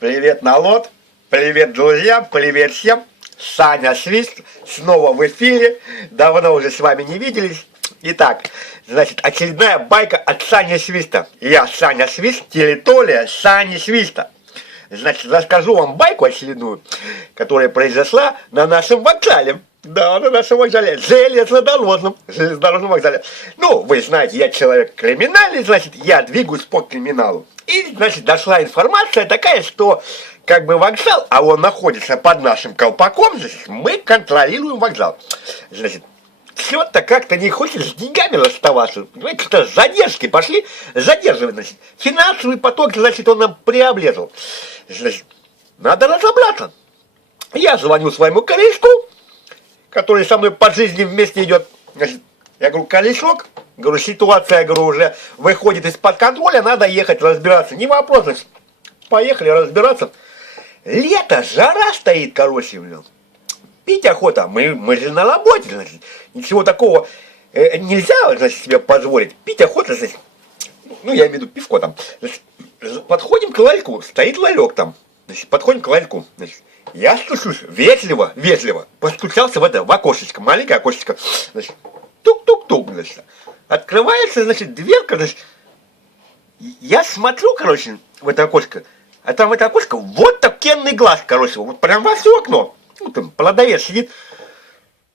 Привет, народ! Привет, друзья! Привет всем! Саня Свист снова в эфире. Давно уже с вами не виделись. Итак, значит, очередная байка от Сани Свиста. Я Саня Свист, территория Сани Свиста. Значит, расскажу вам байку очередную, которая произошла на нашем вокзале. Да, на нашем вокзале, железнодорожном вокзале. Ну, вы знаете, я человек криминальный, значит, я двигаюсь по криминалу. И, значит, дошла информация такая, что как бы вокзал, а он находится под нашим колпаком, значит, мы контролируем вокзал. Значит, что-то как-то не хочет с деньгами расставаться. Понимаете, что задержки пошли, задерживать, значит. Финансовый поток, значит, он нам приоблезал. Значит, надо разобраться. Я звоню своему корешку, который со мной по жизни вместе идет. Значит, я говорю, корешок, говорю, ситуация, говорю, уже выходит из-под контроля, надо ехать разбираться. Не вопрос, значит, поехали разбираться. Лето, жара стоит, короче, блин. Пить охота, мы же на работе, значит, ничего такого нельзя, значит, себе позволить. Пить охота, значит, ну, я имею в виду пивко там. Значит, подходим к ларьку, стоит ларек там. Значит, подходим к ларьку, значит, я стучусь, вежливо, постучался в окошечко, маленькое окошечко, значит, тук-тук-тук, значит, открывается, значит, дверка, значит, я смотрю, короче, в это окошко, а там в это окошко вот такенный глаз, короче, вот прям во все окно, ну, там, продавец сидит,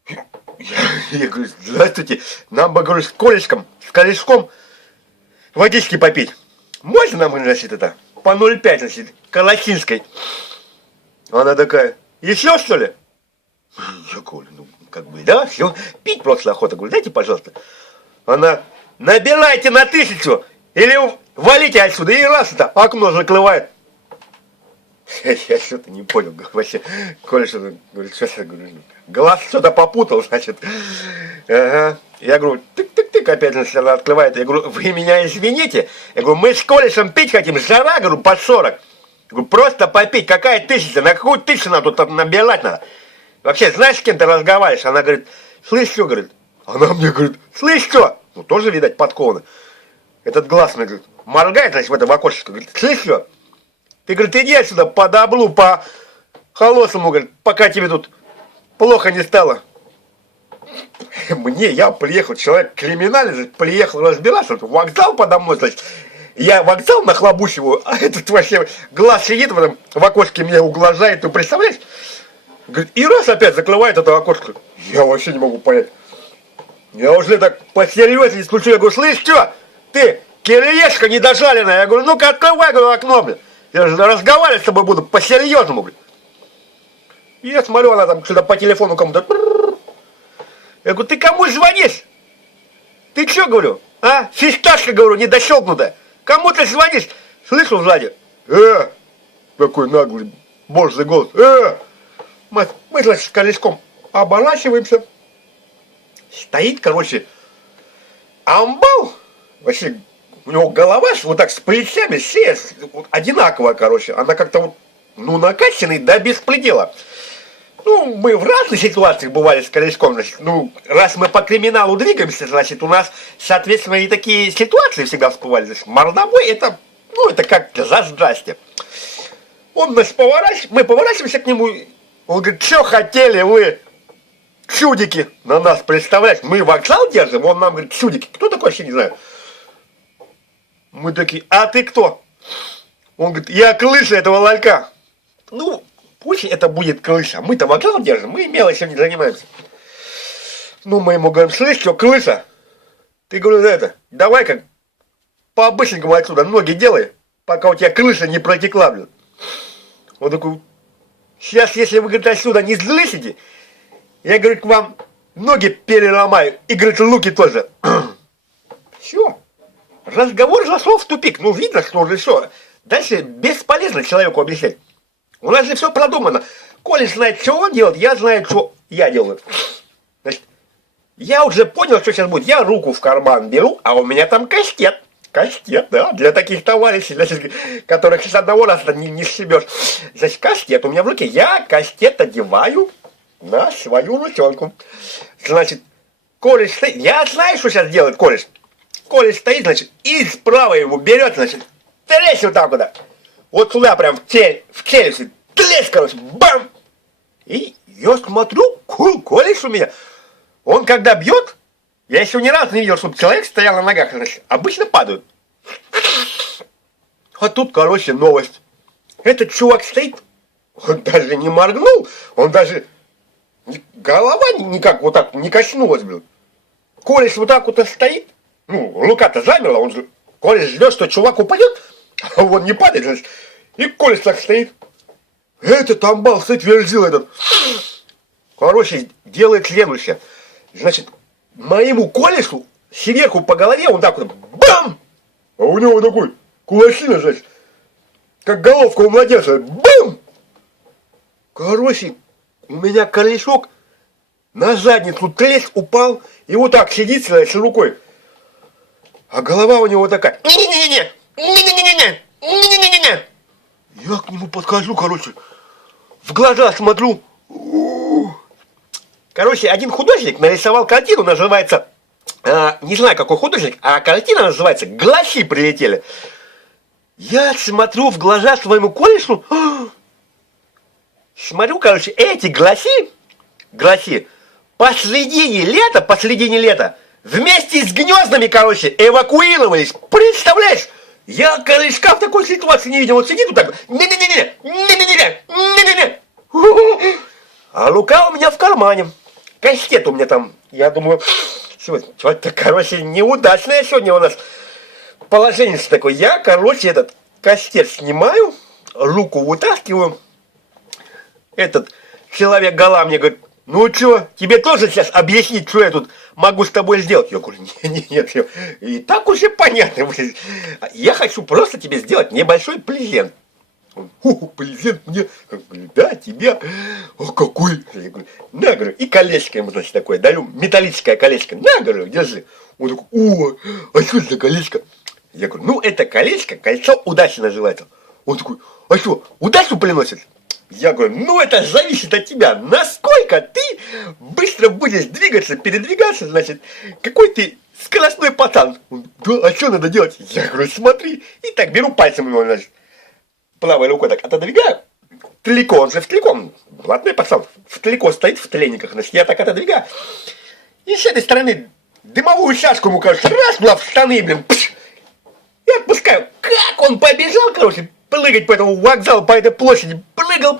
я говорю, здравствуйте, нам бы, говорю, с корешком водички попить, можно нам, значит, это, по 0,5, значит, Колосинской. Она такая, еще что ли? Я говорю, ну, как бы, да, все, пить просто охота. Говорю, дайте, пожалуйста. Она, набирайте на 1000, или валите отсюда, и раз это окно закрывает. Я что-то не понял, вообще, Коля что-то, говорит, что я говорю, глаз что-то попутал, значит. Ага. Я говорю, тык-тык-тык, опять, значит, она открывает. Я говорю, вы меня извините. Я говорю, мы с Колешем пить хотим, жара, говорю, под 40. Говорю, просто попить, какая 1000, на какую 1000 нам тут набирать надо? Вообще, знаешь, с кем ты разговариваешь? Она говорит, слышь, что, говорит? Она мне говорит, слышь, что? Ну, тоже, видать, подковано. Этот глаз мне, говорит, моргает, значит, в это в окошечко, говорит, слышь, что? Ты, говорит, иди отсюда по добру, по холосому, говорит, пока тебе тут плохо не стало. Я приехал, человек криминальный, приехал разбираться, вокзал подо мной, значит, я вокзал нахлобучиваю, а этот вообще глаз сидит в этом в окошке, меня углажает, ты представляешь? Говорит, и раз опять закрывает это окошко. Я вообще не могу понять. Я уже так посерьезнее стучу, я говорю, слышь, что? Ты, кириешка недожаленная. Я говорю, ну-ка открывай, говорю, окно, блин. Я же разговаривать с тобой буду по-серьезному, блин. И я смотрю, она там что-то по телефону кому-то. Я говорю, ты кому звонишь? Ты что, говорю, а? Фисташка, говорю, недощелкнутая. Кому ты звонишь? Слышу сзади. Какой наглый, божий голос. Мы, значит, с корешком оборачиваемся. Стоит, короче, амбал. Вообще, у него голова вот так с плечами, шея вот, одинаковая, короче. Она как-то вот, ну, накачанная до беспредела. Ну, мы в разных ситуациях бывали с корешком, значит, ну, раз мы по криминалу двигаемся, значит, у нас, соответственно, и такие ситуации всегда всплывали. Значит, мордовой, это, ну, это как-то за здрасте. Он нас мы поворачиваемся к нему, он говорит, что хотели вы, чудики, на нас, представляешь, мы вокзал держим, он нам говорит, чудики, кто такой, вообще не знаю. Мы такие, а ты кто? Он говорит, я крыша этого ларька. Ну, пусть это будет крыша. Мы-то вокзал держим, мы мелочью не занимаемся. Ну, мы ему говорим, слышь, что, крыша? Ты, говорю, это, давай как по-обычному отсюда ноги делай, пока у тебя крыша не протекла, блин. Он такой, сейчас, если вы, говорит, отсюда не слышите, я, говорит, к вам ноги переломаю, и, говорит, руки тоже. Все. Разговор зашел в тупик. Ну, видно, что уже все. Дальше бесполезно человеку объяснять. У нас же все продумано. Коля знает, что он делает, я знаю, что я делаю. Значит, я уже понял, что сейчас будет. Я руку в карман беру, а у меня там кастет. Кастет, да, для таких товарищей, значит, которых с одного раза не сшибешь. Значит, кастет у меня в руке. Я кастет одеваю на свою ручонку. Значит, Коля стоит. Я знаю, что сейчас делает Коля. Коля стоит, значит, и справа его берет, значит, тресь вот так вот. вот сюда прям в челюсть, тлеск, короче, бам! И я смотрю, колешь у меня. Он когда бьет, я еще ни разу не видел, чтобы человек стоял на ногах, значит, обычно падают. А тут, короче, новость. Этот чувак стоит, он даже не моргнул, он даже, голова никак вот так не качнулась, блин. Колес вот так вот стоит, ну, рука-то замерла, он же, Колес ждет, что чувак упадет, а он не падает, значит, и Колес так стоит. Этот амбал сотвердил этот. Короче, делает следующее. Значит, моему Колесу сверху по голове он так вот, бам! А у него такой кулачина, значит, как головка у младенца, бам! Короче, у меня корешок на задницу тлес упал, и вот так сидит с рукой. А голова у него такая. Не-не-не-не! Не-не-не-не! Не-не-не-не! Я к нему подхожу, короче, в глаза смотрю. Короче, один художник нарисовал картину, называется, не знаю какой художник, а картина называется «Гласи прилетели». Я смотрю в глаза своему корешу, смотрю, короче, эти гласи, последнее лето, вместе с гнездами, короче, эвакуировались. Представляешь? Я корешка в такой ситуации не видел. Вот сидит вот так, не-не-не-не. А рука у меня в кармане. Кастет у меня там, я думаю, что-то, короче, неудачное сегодня у нас положение такое. Я, короче, этот кастет снимаю, руку вытаскиваю. Этот человек гола мне говорит, ну что, тебе тоже сейчас объяснить, что я тут могу с тобой сделать? Я говорю, нет, и так уже понятно. Я хочу просто тебе сделать небольшой презент. Презент мне? Да, тебе. О, какой? Я говорю, на, говорю, и колечко ему, значит, такое даю, металлическое колечко. На, говорю, держи. Он такой, о, а что это за колечко? Я говорю, ну, это колечко, кольцо удачи называется. Он такой, а что, удачу приносит? Я говорю, ну, это зависит от тебя, насколько ты быстро будешь двигаться, передвигаться, значит, какой ты скоростной пацан. Он, да, а что надо делать? Я говорю, смотри. И так беру пальцем его, значит, правой рукой так отодвигаю. Тылико, он же в тыликом, блатной пацан, в тылико стоит в тленниках, значит, я так отодвигаю. И с этой стороны дымовую шашку ему, короче, раз, была в штаны, блин, пш, и отпускаю. Как он побежал, короче, прыгать по этому вокзалу, по этой площади. Прыгал.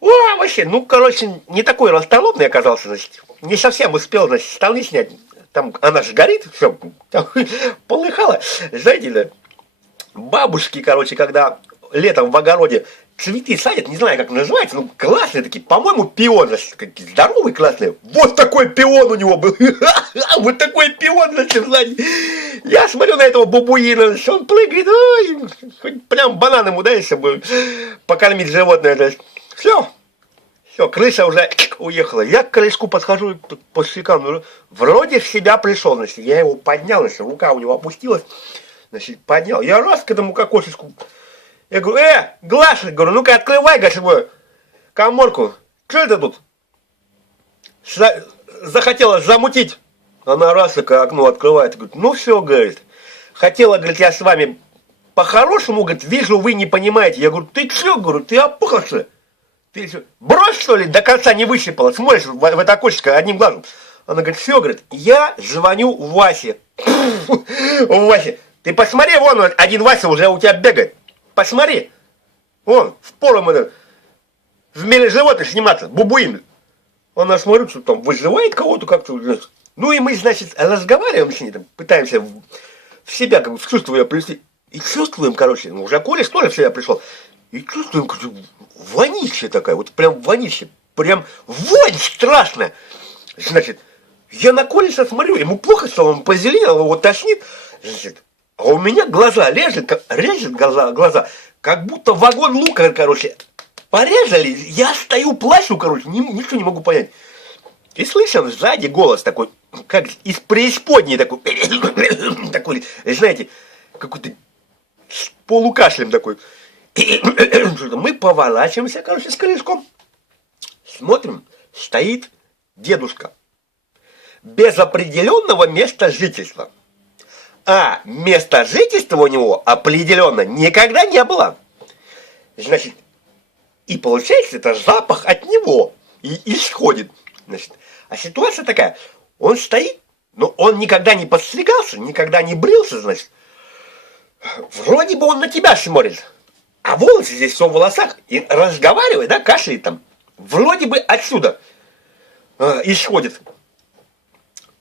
О, вообще, ну, короче, не такой расторопный оказался, значит. Не совсем успел, значит, штаны снять. Там она же горит, все, там полыхало. Знаете, да, бабушки, короче, когда летом в огороде цветы садят, не знаю, как называется, ну, классные такие, по-моему, пион, значит, какие здоровые, классные. Вот такой пион у него был. Вот такой пион, значит, сзади. Я смотрю на этого бабуина, значит, он прыгает, ой, хоть прям банан ему дай, чтобы покормить животное, значит. Все, крыса уже уехала. Я к корешку подхожу по щекам, ну, вроде в себя пришел, значит, я его поднял, значит, рука у него опустилась, значит, поднял. Я раз к этому кокосечку. Я говорю, Глаша, говорю, ну-ка открывай, говорю, каморку. Что это тут? Захотела замутить. Она раз такое окно открывает. Говорит, ну все, говорит. Хотела, говорит, я с вами по-хорошему, говорит, вижу, вы не понимаете. Я говорю, ты что, говорю, ты опухался? Ты что, бровь, что ли, до конца не выщипала? Смотришь в это окошечко одним глазом. Она говорит, все, говорит, я звоню Васе. Васе, ты посмотри, вон один Вася уже у тебя бегает. Посмотри, вон, в пору в мире животных сниматься, бубуин. Она смотрит, что там выживает кого-то как-то. Ну и мы, значит, разговариваем с ней, там, пытаемся в себя, как бы, в чувство ее привести. И чувствуем, короче, ну уже Коля тоже в себя пришел. И чувствуем, как вонища такая, вот прям вонища, прям вонь страшная. Значит, я на Колеса смотрю, ему плохо стало, он позеленел, его тошнит. Значит, а у меня глаза режет глаза, как будто вагон лука, короче, порезали. Я стою, плачу, короче, ничего не могу понять. И слышим сзади голос такой, как из преисподней такой, такой, знаете, какой-то с полукашлем такой. Мы поворачиваемся, короче, с корешком. Смотрим, стоит дедушка. Без определенного места жительства. А место жительства у него определенно никогда не было. Значит, и получается, это запах от него и исходит. Значит, а ситуация такая, он стоит, но он никогда не подстригался, никогда не брился, значит. Вроде бы он на тебя смотрит, а волосы здесь все в волосах, и разговаривает, да, кашляет там. Вроде бы отсюда исходит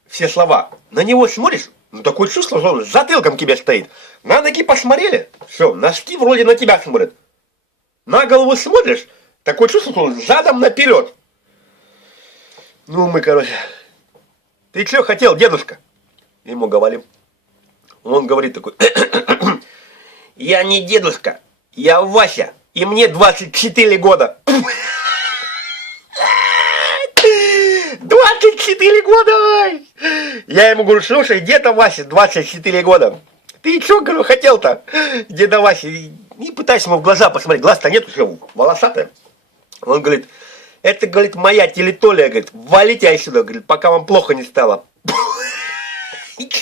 все слова. На него смотришь, ну такое чувство, что он затылком к тебе стоит. На ноги посмотрели, все, носки вроде на тебя смотрят. На голову смотришь, такое чувство, что он задом наперед. Ну мы, короче, ты что хотел, дедушка? Ему говорим. Он говорит такой, я не дедушка, я Вася, и мне 24 года. 24 года! Я ему говорю, слушай, деда Вася, 24 года. Ты что, говорю, хотел-то, деда Вася? Не пытайся ему в глаза посмотреть, глаз-то нету, все, волосатое. Он говорит, это, говорит, моя территория, говорит, валите отсюда, говорит, пока вам плохо не стало.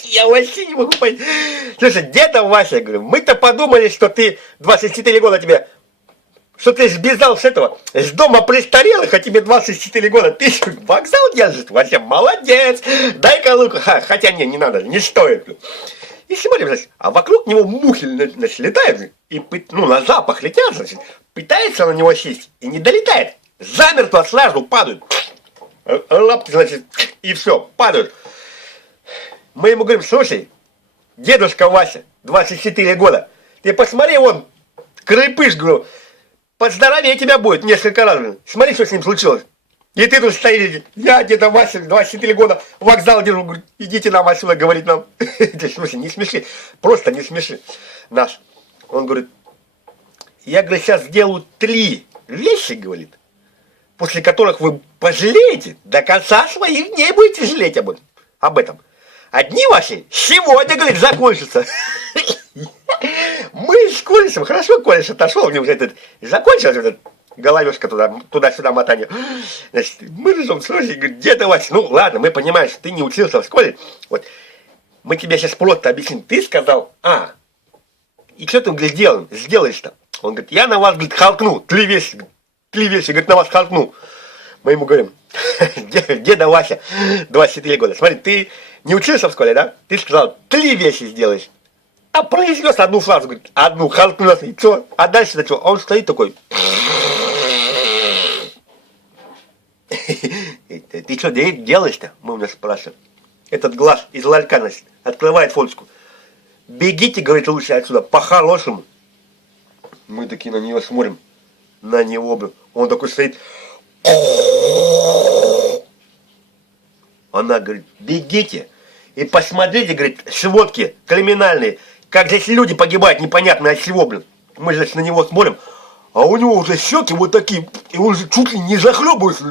Я вообще не могу понять. Слушай, деда Вася, говорю, мы-то подумали, что ты 24 года тебе, что ты сбежал с этого, с дома престарелых, а тебе 24 года. Ты вокзал держишь? Вообще молодец. Дай-ка лук. Хотя не надо, не стоит. И смотрим, значит, а вокруг него мухи, значит, летают, и ну, на запах летят, значит, пытается на него сесть и не долетает. Замертво сразу падают. Лапки, значит, и все, падают. Мы ему говорим, слушай, дедушка Вася, 24 года, ты посмотри, вон, крепыш, говорю, поздоровее тебя будет несколько раз. Смотри, что с ним случилось. И ты тут стоишь, я, деда Вася, 24 года, вокзал держу, говорю, идите нам отсюда, говорит нам. В смысле, не смеши, просто не смеши нас. Он говорит, я, говорит, сейчас сделаю 3 вещи, говорит, после которых вы пожалеете, до конца своих дней будете жалеть об этом. Одни ваши сегодня, говорит, закончатся. Мы с Колесом, хорошо, Колес отошел, у него этот, закончилась этот головешка туда-сюда мотание. Значит, мы ждем, слушай, говорит, деда Вася, ну ладно, мы понимаем, что ты не учился в школе, вот, мы тебе сейчас просто объясним, ты сказал, и что ты, говорит, сделаешь-то? Он говорит, я на вас, говорит, халкну, 3 вещи, говорит, на вас халкну. Мы ему говорим, деда Вася, 24 года, смотри, ты не учился в школе, да? Ты сказал, 3 вещи сделаешь. А произнес одну фразу, говорит, одну, халкнулся, и что? А дальше-то что? А он стоит такой. Ты что делаешь-то? Мы у нас спрашиваем. Этот глаз из ларька, значит, открывает форточку. Бегите, говорит, лучше отсюда, по-хорошему. Мы такие на него смотрим. На него, блин. Он такой стоит. Она говорит, бегите и посмотрите, говорит, сводки криминальные, как здесь люди погибают, непонятно от чего, блин. Мы же на него смотрим, а у него уже щеки вот такие, и он же чуть ли не захлебывается,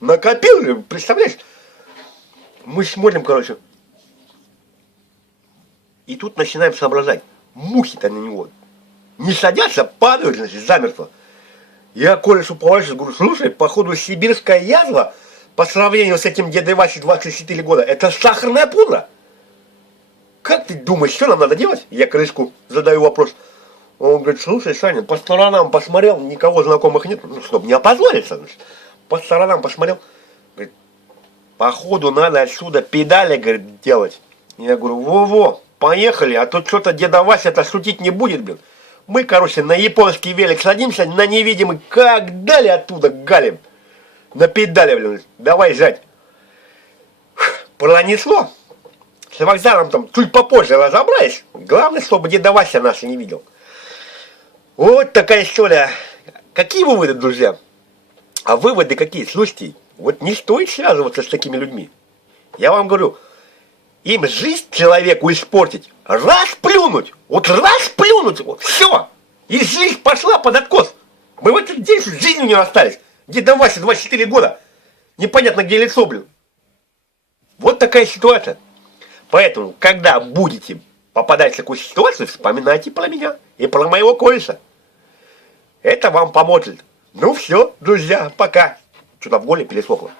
накопил, представляешь? Мы смотрим, короче, и тут начинаем соображать, мухи-то на него не садятся, падают, значит, замертво. Я Колесу поворачиваюсь, говорю, слушай, походу сибирская язва, по сравнению с этим дедой Васей 24 года, это сахарная пудра. Как ты думаешь, что нам надо делать? Я Крышку задаю вопрос. Он говорит, слушай, Саня, по сторонам посмотрел, никого знакомых нет, ну, чтобы не опозориться. Значит. По сторонам посмотрел. Говорит, походу надо отсюда педали, говорит, делать. Я говорю, во-во, поехали, а то что-то деда Вася-то шутить не будет, блин. Мы, короче, на японский велик садимся, на невидимый, как дали оттуда галим. На педали, блин, давай жать. Пронесло. С вокзалом там чуть попозже разобрались. Главное, чтобы деда Вася нас не видел. Вот такая история. Какие выводы, друзья? А выводы какие? Слушайте, вот не стоит связываться с такими людьми. Я вам говорю, им жизнь человеку испортить, расплюнуть, вот все. И жизнь пошла под откос. Мы в этот день с жизнью не остались. Деда Вася 24 года. Непонятно, где лицо, блин. Вот такая ситуация. Поэтому, когда будете попадать в такую ситуацию, вспоминайте про меня и про моего Колеса. Это вам поможет. Ну все, друзья, пока. Что-то в горле пересохло.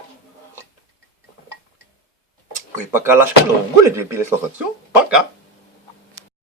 Ой, пока ласкнуло, в горле пересохло. Все, пока.